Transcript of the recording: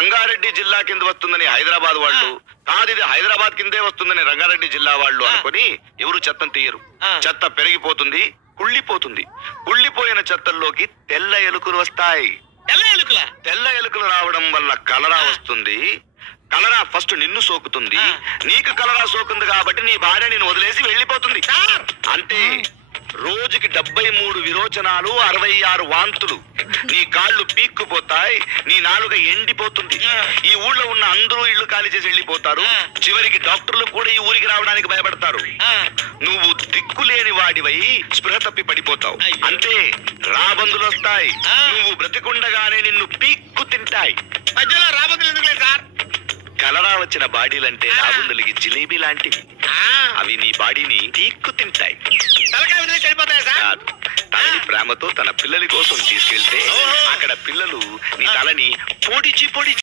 రంగారెడ్డి జిల్లా కింద వస్తుందని హైదరాబాద్ వాళ్ళు, కాదు ఇది హైదరాబాద్ కిందే వస్తుందని రంగారెడ్డి జిల్లా వాళ్ళు అనుకుని ఎవరు చెత్తను తీయరు. చెత్త పెరిగిపోతుంది, కుళ్ళిపోతుంది. కుళ్ళిపోయిన చెత్తల్లోకి తెల్ల ఎలుకలు వస్తాయి. తెల్ల ఎలుకలు రావడం వల్ల కలరా వస్తుంది. కలరా ఫస్ట్ నిన్ను సోకుతుంది. నీకు కలరా సోకుంది కాబట్టి నీ భార్య నిన్ను వదిలేసి వెళ్ళిపోతుంది. అంటే రోజుకి 73 విరోచనాలు, 66 వాంతులు. నీ కాళ్ళు పీక్కుపోతాయి, నీ నాలుక ఎండిపోతుంది. ఈ ఊళ్ళో ఉన్న అందరూ ఇళ్లు ఖాళీ చేసి వెళ్ళిపోతారు. చివరికి డాక్టర్లు కూడా ఈ ఊరికి రావడానికి భయపడతారు. నువ్వు దిక్కులేని వాడివై స్పృహ తప్పి పడిపోతావు. అంటే రాబందులు వస్తాయి. నువ్వు బ్రతికుండగానే నిన్ను పీక్కు తింటాయి. మధ్యలో రాబందులు ఎందుకులే సార్? కలరా వచ్చిన బాడీలంటే రాబందులకి జిలేబీ లాంటివి. అవి నీ బాడీని పీక్కు తింటాయి. తల్లి ప్రేమతో తన పిల్లల కోసం తీసుకెళ్తే అక్కడ పిల్లలు నీ తలని పొడిచి